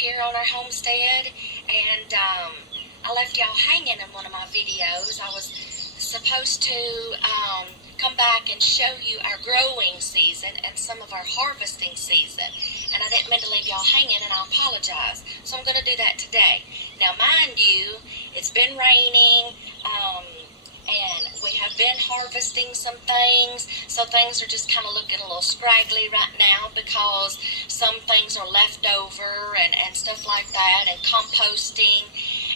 here on our homestead, and I left y'all hanging in one of my videos. I was supposed to come back and show you our growing season and some of our harvesting season, and I didn't mean to leave y'all hanging, and I apologize. So I'm going to do that today. Now, mind you, it's been raining, and we have been harvesting some things, so things are just kind of looking a little scraggly right now because some things are left over and stuff like that, and composting.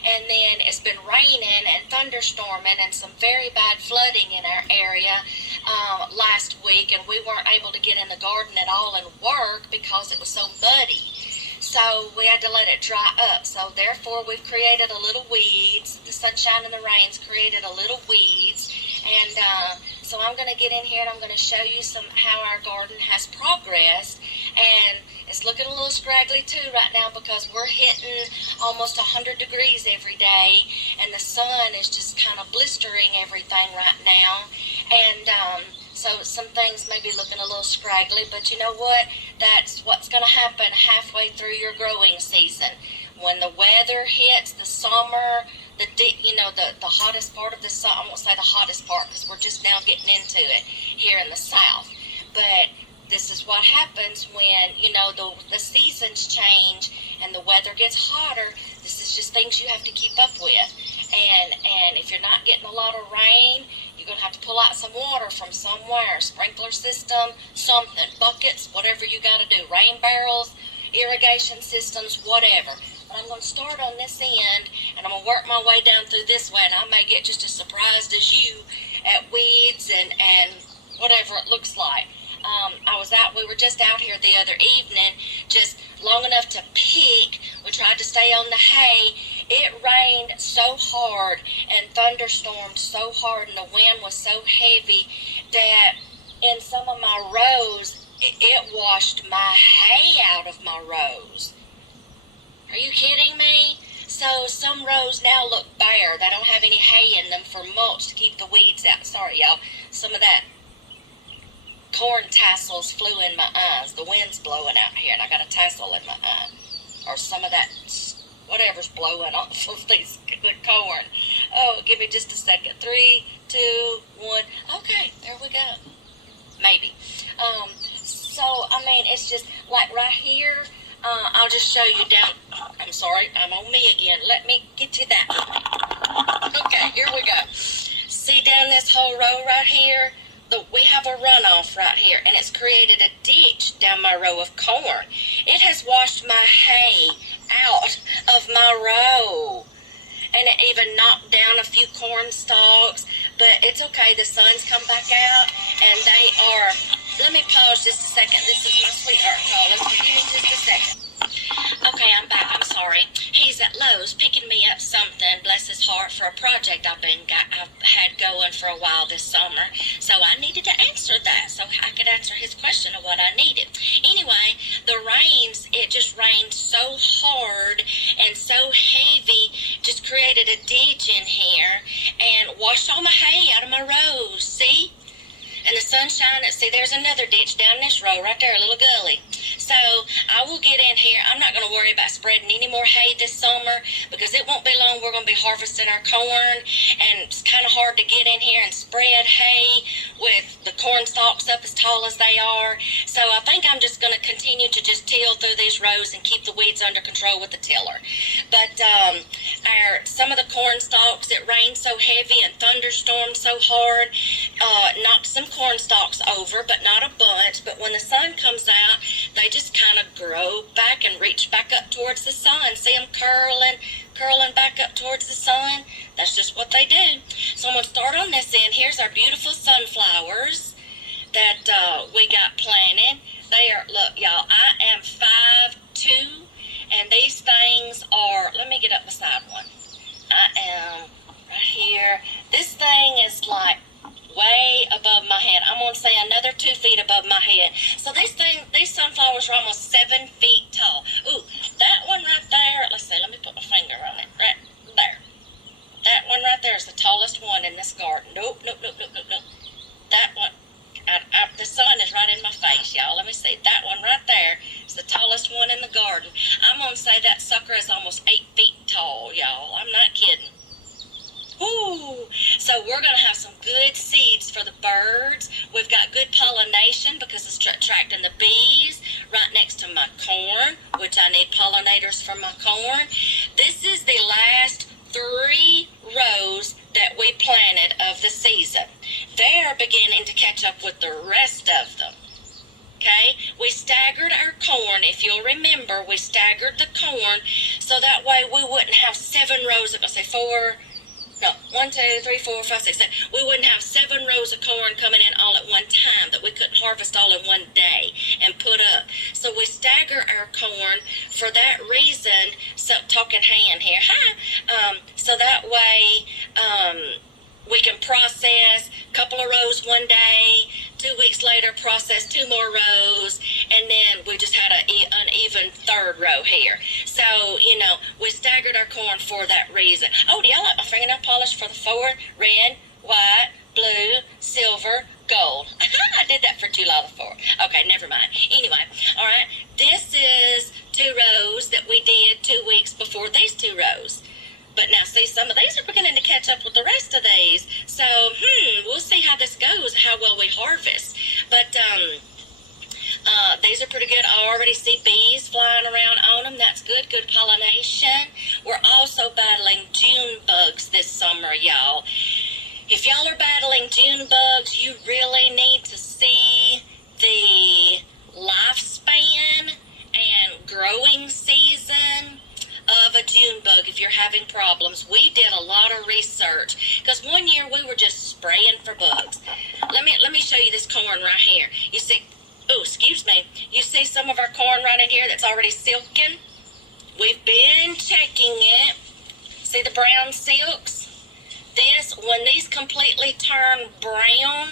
And then it's been raining and thunderstorming and some very bad flooding in our area last week, and we weren't able to get in the garden at all and work because it was so muddy. So we had to let it dry up. So therefore we've created a little weeds. The sunshine and the rains created a little weeds. And so I'm going to get in here and I'm going to show you how our garden has progressed. And it's looking a little scraggly too right now because we're hitting almost 100 degrees every day, and the sun is just kind of blistering everything right now. And so some things may be looking a little scraggly, but you know what? That's what's going to happen halfway through your growing season. When the weather hits the summer, the hottest part of the summer, I won't say the hottest part because we're just now getting into it here in the south, but this is what happens when, the seasons change and the weather gets hotter. This is just things you have to keep up with. And if you're not getting a lot of rain, you're going to have to pull out some water from somewhere, sprinkler system, something, buckets, whatever you got to do, rain barrels, irrigation systems, whatever. But I'm going to start on this end, and I'm going to work my way down through this way, and I may get just as surprised as you at weeds and whatever it looks like. We were just out here the other evening, just long enough to pick. We tried to stay on the hay. It rained so hard and thunderstormed so hard, and the wind was so heavy that in some of my rows, it washed my hay out of my rows. Are you kidding me? So some rows now look bare. They don't have any hay in them for mulch to keep the weeds out. Sorry, y'all. Some of that corn tassels flew in my eyes. The wind's blowing out here, and I got a tassel in my eye. Or some of that, whatever's blowing off of the corn. Oh, give me just a second. 3, 2, 1. Okay, there we go. Maybe. It's just like right here. I'll just show you down. I'm sorry, I'm on me again. Let me get you that. Okay, here we go. See down this whole row right here? We have a runoff right here, and it's created a ditch down my row of corn. It has washed my hay out of my row, and it even knocked down a few corn stalks, but it's okay. The sun's come back out, and they are. Let me pause just a second. This is my sweetheart calling, so give me just a second. Okay, I'm back. I'm sorry. He's at Lowe's picking me up something, bless his heart, for a project I've had going for a while this summer. So I needed to answer that so I could answer his question of what I needed. Anyway, the rains, it just rained so hard and so heavy, just created a ditch in here and washed all my hay out of my rows. See? And the sunshine, see, there's another ditch down this row right there, a little gully. So I will get in here. I'm not going to worry about spreading any more hay this summer because it won't be long. We're going to be harvesting our corn, and it's kind of hard to get in here and spread hay with the corn stalks up as tall as they are. So I think I'm just going to continue to just till through these rows and keep the weeds under control with the tiller. But some of the corn stalks, it rained so heavy and thunderstormed so hard, knocked some corn stalks over, but not a bunch. But when the sun comes out, they just kind of grow back and reach back up towards the sun. See them curling back up towards the sun? That's just what they do. So I'm going to start on this end. Here's our beautiful sunflowers that we got planted. They are, look, y'all, I am 5'2", and these things are, let me get up beside one. I am right here. This thing is like way above my head. I'm going to say another 2 feet above my head. So these sunflowers are almost 7 feet tall. Ooh, that one right there, let's see, let me put my finger on it, right there. That one right there is the tallest one in this garden. Nope. That one, the sun is right in my face, y'all. Let me see, that one right there is the tallest one in the garden. I'm going to say that sucker is almost 8 feet tall, y'all. I'm not kidding. Ooh, so we're going to have some good seeds for the birds. We've got good pollination because it's attracting the bees right next to my corn, which I need pollinators for my corn. This is the last 3 rows that we planted of the season. They're beginning to catch up with the rest of them. Okay, we staggered our corn. If you'll remember, we staggered the corn so that way we wouldn't have 7 rows. I'll say 4. No, 1, 2, 3, 4, 5, 6, 7. We wouldn't have 7 rows of corn coming in all at one time that we couldn't harvest all in one day and put up. So we stagger our corn for that reason. So talking hand here, so that way we can process a couple of rows one day. 2 weeks later, process 2 more rows, and then we just had an uneven 3rd row here. So, you know, we staggered our corn for that reason. Oh, do y'all like my fingernail polish for the 4? Red, white, blue, silver, gold. I did that for July the 4th. Okay, never mind. Anyway, all right, this is 2 rows that we did 2 weeks before these 2 rows. But now, see, some of these are beginning to catch up with the rest of these. So, we'll see how this goes, how well we harvest. But these are pretty good. I already see bees flying around on them. That's good, good pollination. We're also battling June bugs this summer, y'all. If y'all are battling June bugs, you really need to see the lifespan and growing season of a June bug if you're having problems. We did a lot of research because one year we were just spraying for bugs. Let me show you this corn right here. You see, oh, excuse me. You see some of our corn right in here that's already silken? We've been checking it. See the brown silks? When these completely turn brown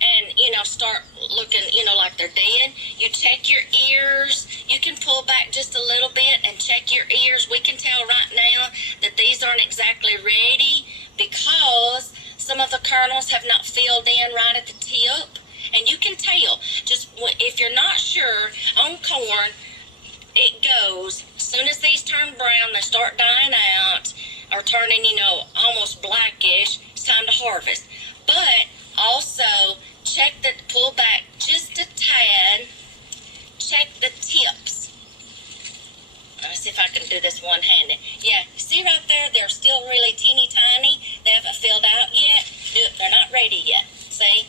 and, you know, start looking, you know, like they're dead, you check your ears. You can pull back just a little bit and check your ears. We can tell right now that these aren't exactly ready because some of the kernels have not filled in right at the tip. And you can tell, just if you're not sure on corn, it goes, as soon as these turn brown, they start dying out or turning, you know, almost blackish, it's time to harvest. But also, pull back just a tad, check the tips. Let's see if I can do this one-handed. Yeah, see right there, they're still really teeny tiny. They haven't filled out yet. They're not ready yet, see?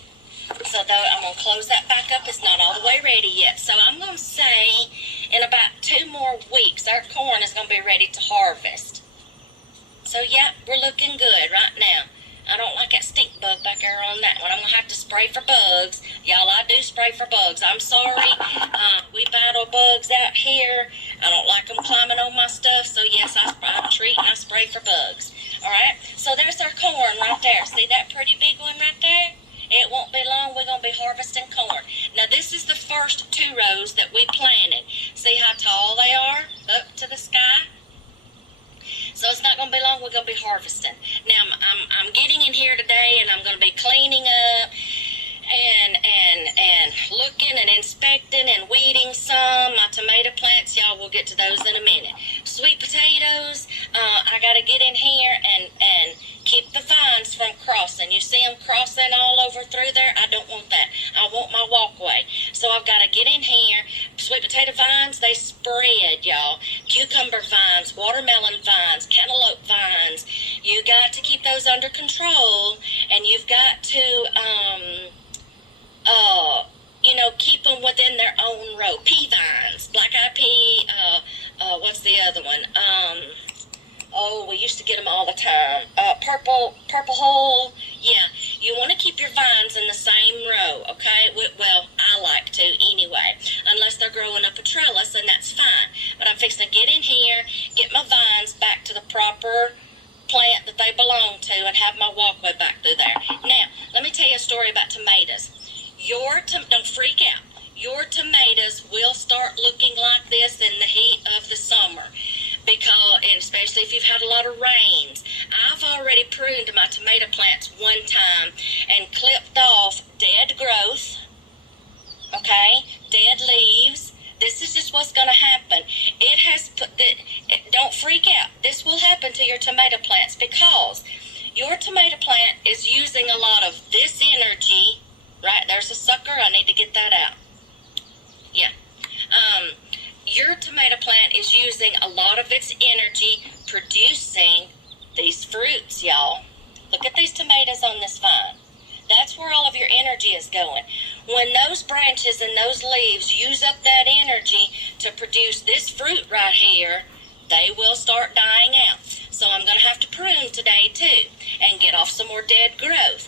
So though I'm going to close that back up, it's not all the way ready yet. So I'm going to say in about 2 more weeks, our corn is going to be ready to harvest. So yeah, we're looking good right now. I don't like that stink bug back there on that one. I'm going to have to spray for bugs. Y'all, I do spray for bugs. I'm sorry. We battle bugs out here. I don't like them climbing on my stuff. So, yes, I treat and I spray for bugs. All right? So, there's our corn right there. See that pretty big one right there? It won't be long. We're going to be harvesting corn. Now, this is the first 2 rows that we planted. See how tall they are up to the sky? So it's not going to be long. We're going to be harvesting. Now I'm getting in here today, and I'm going to be cleaning up and looking and inspecting and weeding some. My tomato plants, y'all, we'll get to those in a minute. Sweet potatoes, I got to get in here and keep the vines from crossing. You see them crossing all over through there? I don't want that. I want my walkway. So I've got to get in here. Sweet potato vines, they spread, y'all. Cucumber vines, watermelon vines, cantaloupe vines. You got to keep those under control, and you've got to, keep them within their own row. Pea vines, black-eyed pea, what's the other one? We used to get them all the time. Purple hull. Yeah, you want to keep your vines in the same row, okay? Well, I like to anyway, unless they're growing up a trellis, and that's fine. But I'm fixing to get in here, get my vines back to the proper plant that they belong to, and have my walkway back through there. Now, let me tell you a story about tomatoes. Don't freak out. Your tomatoes will start looking like this in the heat of the summer, and especially if you've had a lot of rains. I've already pruned my tomato plants one time and clipped off dead growth, okay, dead leaves. This is just what's going to happen. your tomato plants, because your tomato plant is using a lot of this energy. Right, there's a sucker. I need to get that out. Yeah. Your tomato plant is using a lot of its energy producing these fruits, y'all. Look at these tomatoes on this vine. That's where all of your energy is going. When those branches and those leaves use up that energy to produce this fruit right here, they will start dying out. So I'm going to have to prune today too and get off some more dead growth.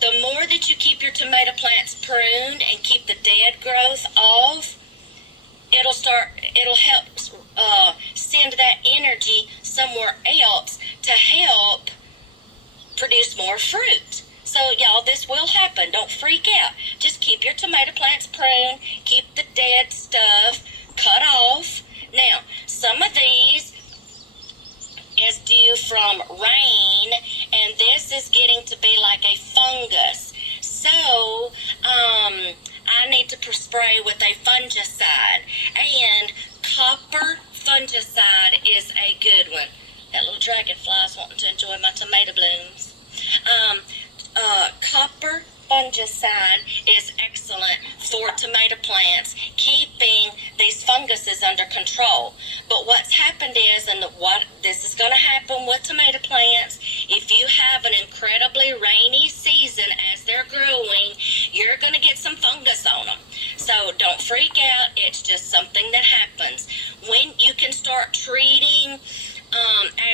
The more that you keep your tomato plants pruned and keep the dead growth off, it'll help send that energy somewhere else to help produce more fruit. So y'all, this will happen. Don't freak out. Just keep your tomato plants pruned, keep the dead stuff cut off. Now, some of these is due from rain, and this is getting to be like a fungus. So, I need to spray with a fungicide, and copper fungicide is a good one. That little dragonfly is wanting to enjoy my tomato blooms. Copper fungicide is excellent for tomato plants, keeping these funguses under control. But what's happened is, and what this is going to happen with tomato plants, if you have an incredibly rainy season as they're growing, you're going to get some fungus on them. So don't freak out. It's just something that happens. When you can start treating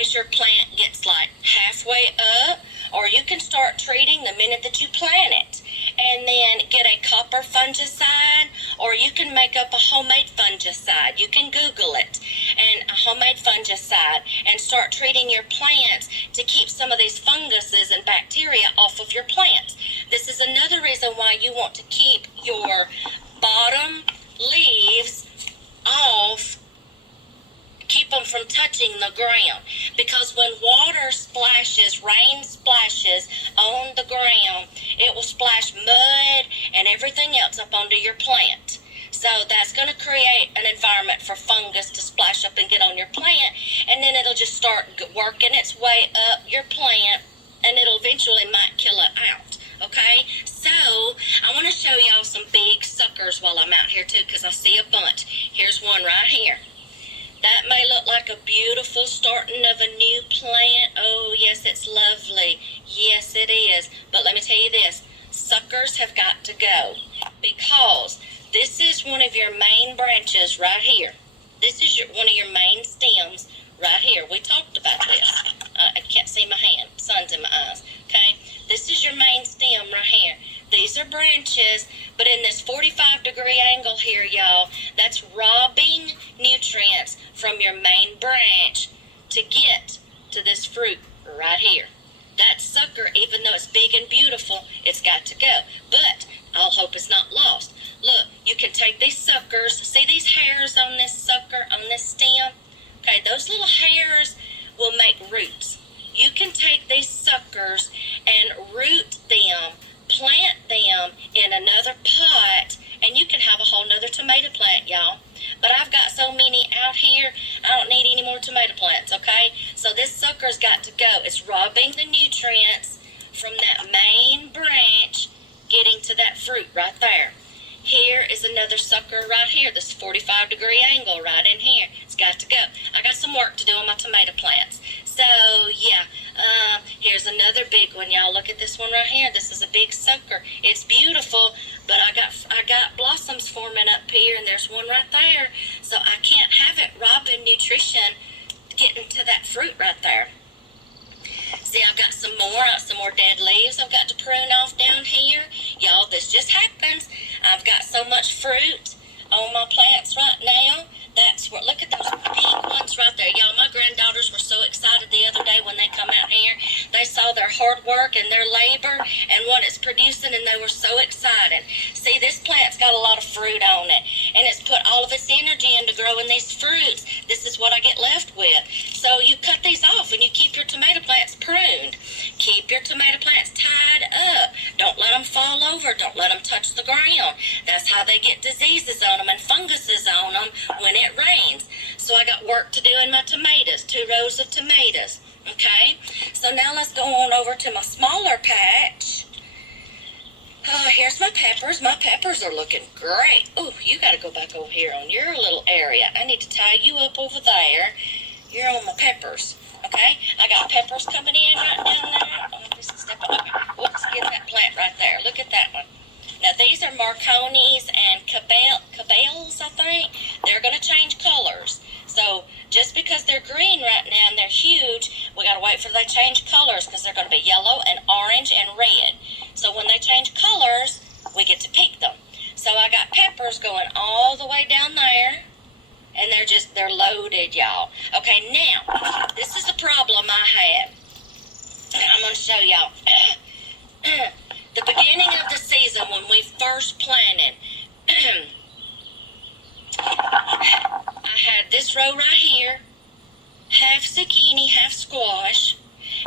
as your plant gets like halfway up, or you can start treating the minute that you plant it, and then get a copper fungicide, or you can make up a homemade fungicide. You can Google it, and a homemade fungicide, and start treating your plants to keep some of these funguses and bacteria off of your plants. This is another reason why you want to keep your bottom leaves off. Keep them from touching the ground, because when water splashes, rain splashes on the ground, it will splash mud and everything else up onto your plant. So that's going to create an environment for fungus to splash up and get on your plant, and then it'll just start working its way up your plant, and it'll eventually might kill it out. Okay, so I want to show y'all some big suckers while I'm out here too, because I see a bunch. Here's one right here. That may look like a beautiful starting of a new plant. Oh, yes, it's lovely. Yes, it is. But let me tell you this. Suckers have got to go, because this is one of your main branches right here. This is one of your main stems right here. We talked about this. I can't see my hand. Sun's in my eyes. Okay? This is your main stem right here. These are branches, but in this 45-degree angle here, y'all, that's robbing nutrients from your main branch to get to this fruit right here. That sucker, even though it's big and beautiful, it's got to go. But I'll hope it's not lost. Look, you can take these suckers. See these hairs on this sucker, on this stem? Okay, those little hairs will make roots. You can take these suckers and root them, plant them in another pot, and you can have a whole nother tomato plant, y'all. But I've got so many out here, I don't need any more tomato plants, okay? So this sucker's got to go. It's robbing the nutrients from that main branch, getting to that fruit right there. Here is another sucker right here, this 45-degree angle right in here. It's got to go. I got some work to do on my tomato plants. So, yeah, here's another big one, y'all. Look at this one right here. This is a big sucker. It's beautiful, but I got blossoms forming up here, and there's one right there. So I can't have it robbing nutrition, getting to that fruit right there. See, I've got some more dead leaves I've got to prune off down here. Y'all, this just happens. I've got so much fruit on my plants right now. That's what, look at those big ones right there. Y'all, my granddaughters were so excited the other day when they come out here. They saw their hard work and their labor and what it's producing, and they were so excited. See, this plant's got a lot of fruit on it, and it's put all of its energy into growing these fruits. This is what I get left with. So you cut these off and you keep your tomato plants pruned. Keep your tomato plants tied up. Don't let them fall over. Don't let them touch the ground. That's how they get diseases on them and funguses on them when it rains. So I got work to do in my tomatoes, 2 rows of tomatoes. Okay, so now let's go on over to my smaller patch. Here's my peppers. My peppers are looking great. Oh, you got to go back over here on your little area. I need to tie you up over there. You're on my peppers. Okay, I got peppers coming in right down there. Oh, just step up. Okay. Whoops, get that plant right there. Look at that one. Now, these are Marconis and Cabales, I think. They're going to change colors. So, just because they're green right now and they're huge, we got to wait for they change colors because they're going to be yellow and orange and red. So, when they change colors, we get to pick them. So, I got peppers going all the way down there. And they're loaded, y'all. Okay, now, this is the problem I had. I'm going to show y'all. The beginning of the season when we first planted, I had this row right here, half zucchini, half squash,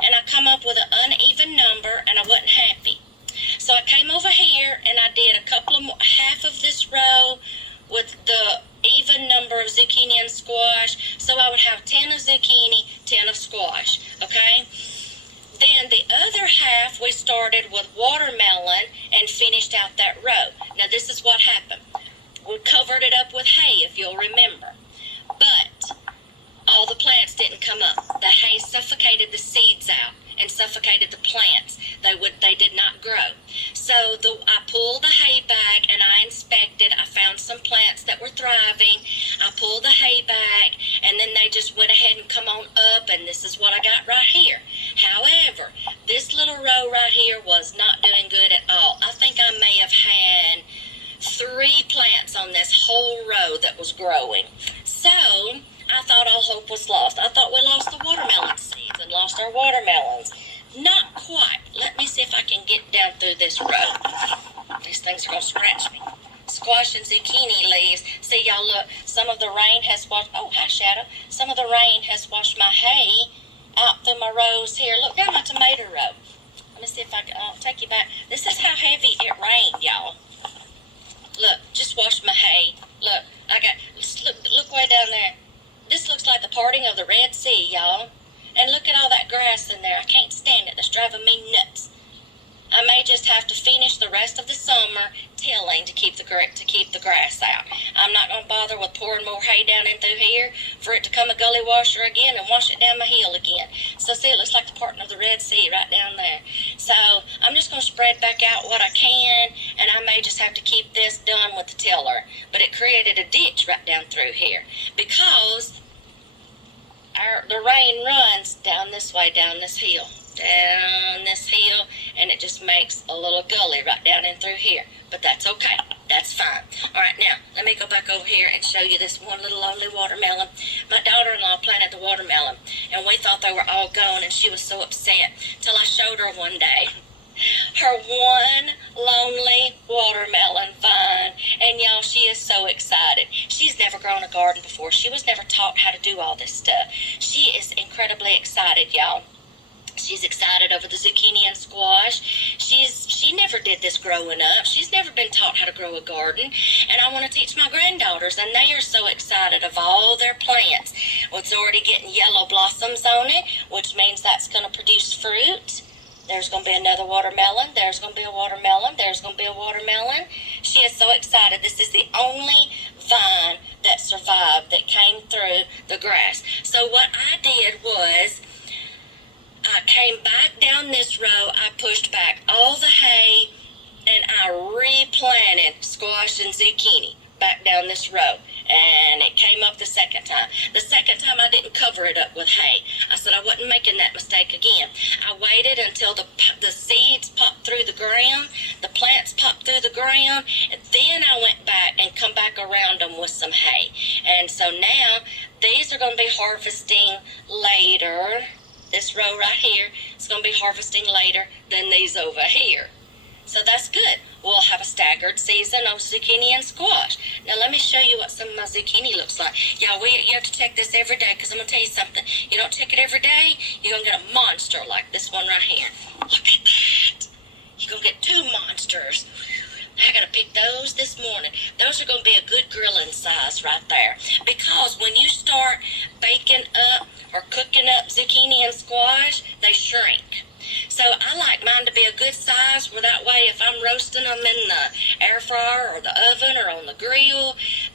and I come up with an uneven number and I wasn't happy. So I came over here and I did a couple of more, half of this row with the even number of zucchini and squash, so I would have 10 of zucchini, 10 of squash, okay? Then the other half we started with watermelon and finished out that row. Now this is what happened. We covered it up with hay, if you'll remember. But all the plants didn't come up. The hay suffocated the seeds out and suffocated the plants. They did not grow. So I pulled the hay back and I inspected. I found some plants that were thriving. I pulled the hay back and then they just went ahead and come on up, and this is what I got right here. However, this little row right here was not doing good at all. I think I may have had 3 plants on this whole row that was growing. So I thought all hope was lost. I thought we lost the watermelon seeds and lost our watermelons. Not quite. Let me see if I can get down through this row. These things are going to scratch me. Squash and zucchini leaves. See, y'all, look. Some of the rain has washed... Oh, hi, Shadow. Some of the rain has washed my hay out through my rows here. Look down my tomato row. Let me see if I can... I'll take you back. This is how heavy it rained, y'all. Look, just washed my hay. Look, I got... Look way down there. This looks like the parting of the Red Sea, y'all. And look at all that grass in there. I can't stand it. That's driving me nuts. I may just have to finish the rest of the summer tilling to keep the grass out. I'm not going to bother with pouring more hay down in through here for it to come a gully washer again and wash it down my hill again. So see, it looks like the parting of the Red Sea right down there. So I'm just going to spread back out what I can, and I may just have to keep this done with the tiller. But it created a ditch right down through here because the rain runs down this way, down this hill, and it just makes a little gully right down in through here. But that's okay. That's fine. All right, now, let me go back over here and show you this one little lonely watermelon. My daughter-in-law planted the watermelon, and we thought they were all gone, and she was so upset till I showed her one day her one lonely watermelon vine. And y'all, she is so excited. She's never grown a garden before. She was never taught how to do all this stuff. She is incredibly excited, y'all. She's excited over the zucchini and squash. She never did this growing up. She's never been taught how to grow a garden. And I want to teach my granddaughters, and they are so excited of all their plants. Well, it's already getting yellow blossoms on it, which means that's going to produce fruit. There's going to be another watermelon. There's going to be a watermelon. There's going to be a watermelon. She is so excited. This is the only vine that survived that came through the grass. So what I did was I came back down this row. I pushed back all the hay, and I replanted squash and zucchini back down this row. And it came up the second time. The second time I didn't cover it up with hay. I said I wasn't making that mistake again. I waited until the seeds popped through the ground, the plants popped through the ground, and then I went back and come back around them with some hay. And so now these are going to be harvesting later. This row right here is going to be harvesting later than these over here. So that's good. We'll have a staggered season of zucchini and squash. Now let me show you what some of my zucchini looks like. Yeah, you have to check this every day, because I'm going to tell you something. You don't check it every day, you're going to get a monster like this one right here. Look at that. You're going to get 2 monsters. I got to pick those this morning. Those are going to be a good grilling size right there. Because when you start baking up or cooking up zucchini and squash,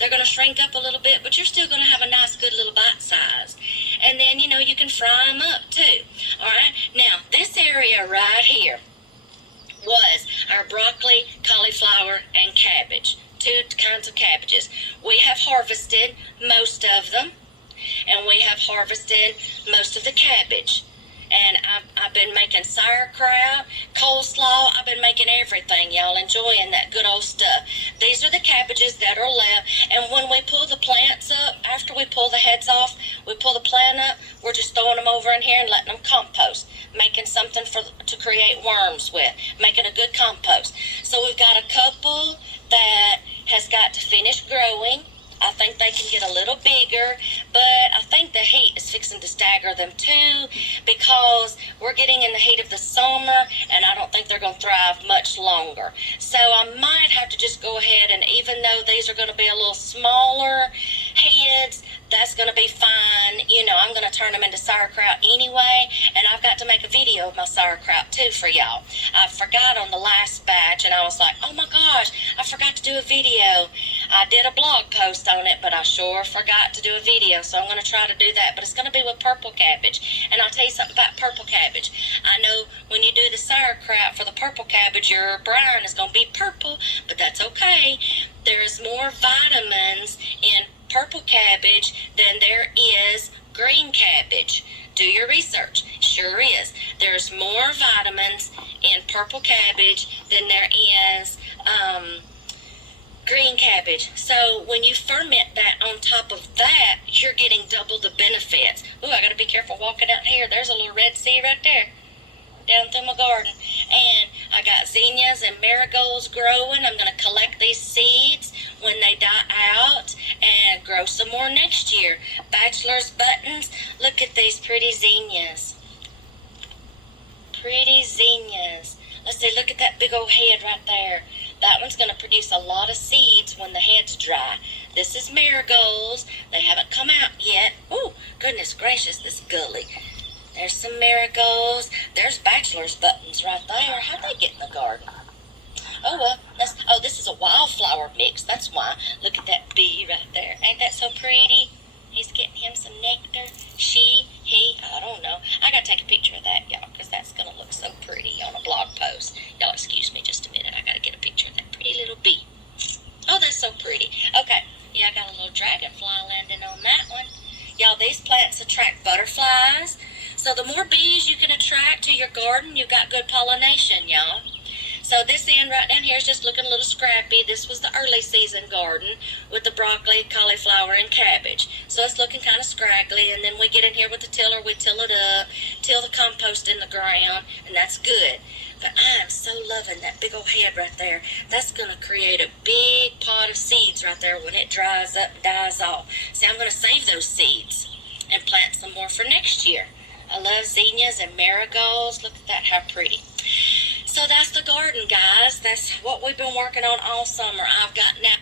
They're going to shrink up a little bit, but you're still going to have a nice, good little bite size. And then, you know, you can fry them up too. All right. Now, this area right here was our broccoli, cauliflower, and cabbage. Two kinds of cabbages. We have harvested most of them, and we have harvested most of the cabbage. And I've been making sauerkraut, coleslaw. I've been making everything, y'all, enjoying that good old stuff. These are the cabbages that are left. And when we pull the plants up, after we pull the heads off, we pull the plant up, we're just throwing them over in here and letting them compost, making something to create worms with, making a good compost. So we've got a couple that has got to finish growing. I think they can get a little bigger, but I think the heat is fixing to stagger them too, because we're getting in the heat of the summer, and I don't think they're going to thrive much longer. So I might have to just go ahead, and even though these are going to be a little smaller heads, that's going to be fine. You know, I'm going to turn them into sauerkraut anyway, and I've got to make a video of my sauerkraut too for y'all. I forgot on the last batch, and I was like, oh my gosh, I forgot to do a video. I did a blog post on it, but I sure forgot to do a video, so I'm going to try to do that. But it's going to be with purple cabbage. And I'll tell you something about purple cabbage. I know when you do the sauerkraut for the purple cabbage, your brine is going to be purple, but that's okay. There's more vitamins in purple cabbage than there is green cabbage. Do your research. Sure is. There's more vitamins in purple cabbage than there is green cabbage. So when you ferment that on top of that, you're getting double the benefits. Ooh, I got to be careful walking out here. There's a little red seed right there down through my garden. And I got zinnias and marigolds growing. I'm going to collect these seeds when they die out and grow some more next year. Bachelor's buttons. Look at these pretty zinnias. Pretty zinnias. Let's see, look at that big old head right there. That one's going to produce a lot of seeds when the head's dry. This is marigolds. They haven't come out yet. Oh, goodness gracious, this gully. There's some marigolds. There's bachelor's buttons right there. How'd they get in the garden? Oh, well, this is a wildflower mix. That's why. Look at that bee right there. Ain't that so pretty? He's getting him some nectar. He, I don't know. I got to take a picture of that, y'all, because that's going to look so pretty on a blog post. Y'all excuse me just a minute. I got to get a picture of that pretty little bee. Oh, that's so pretty. Okay. Yeah, I got a little dragonfly landing on that one. Y'all, these plants attract butterflies. So the more bees you can attract to your garden, you've got good pollination, y'all. So this end right down here is just looking a little scrappy. This was the early season garden with the broccoli, cauliflower, and cabbage. So it's looking kind of scraggly. And then we get in here with the tiller. We till it up, till the compost in the ground, and that's good. But I am so loving that big old head right there. That's going to create a big pot of seeds right there when it dries up and dies off. See, I'm going to save those seeds and plant some more for next year. I love zinnias and marigolds. Look at that, how pretty. So that's the garden, guys. That's what we've been working on all summer. I've got now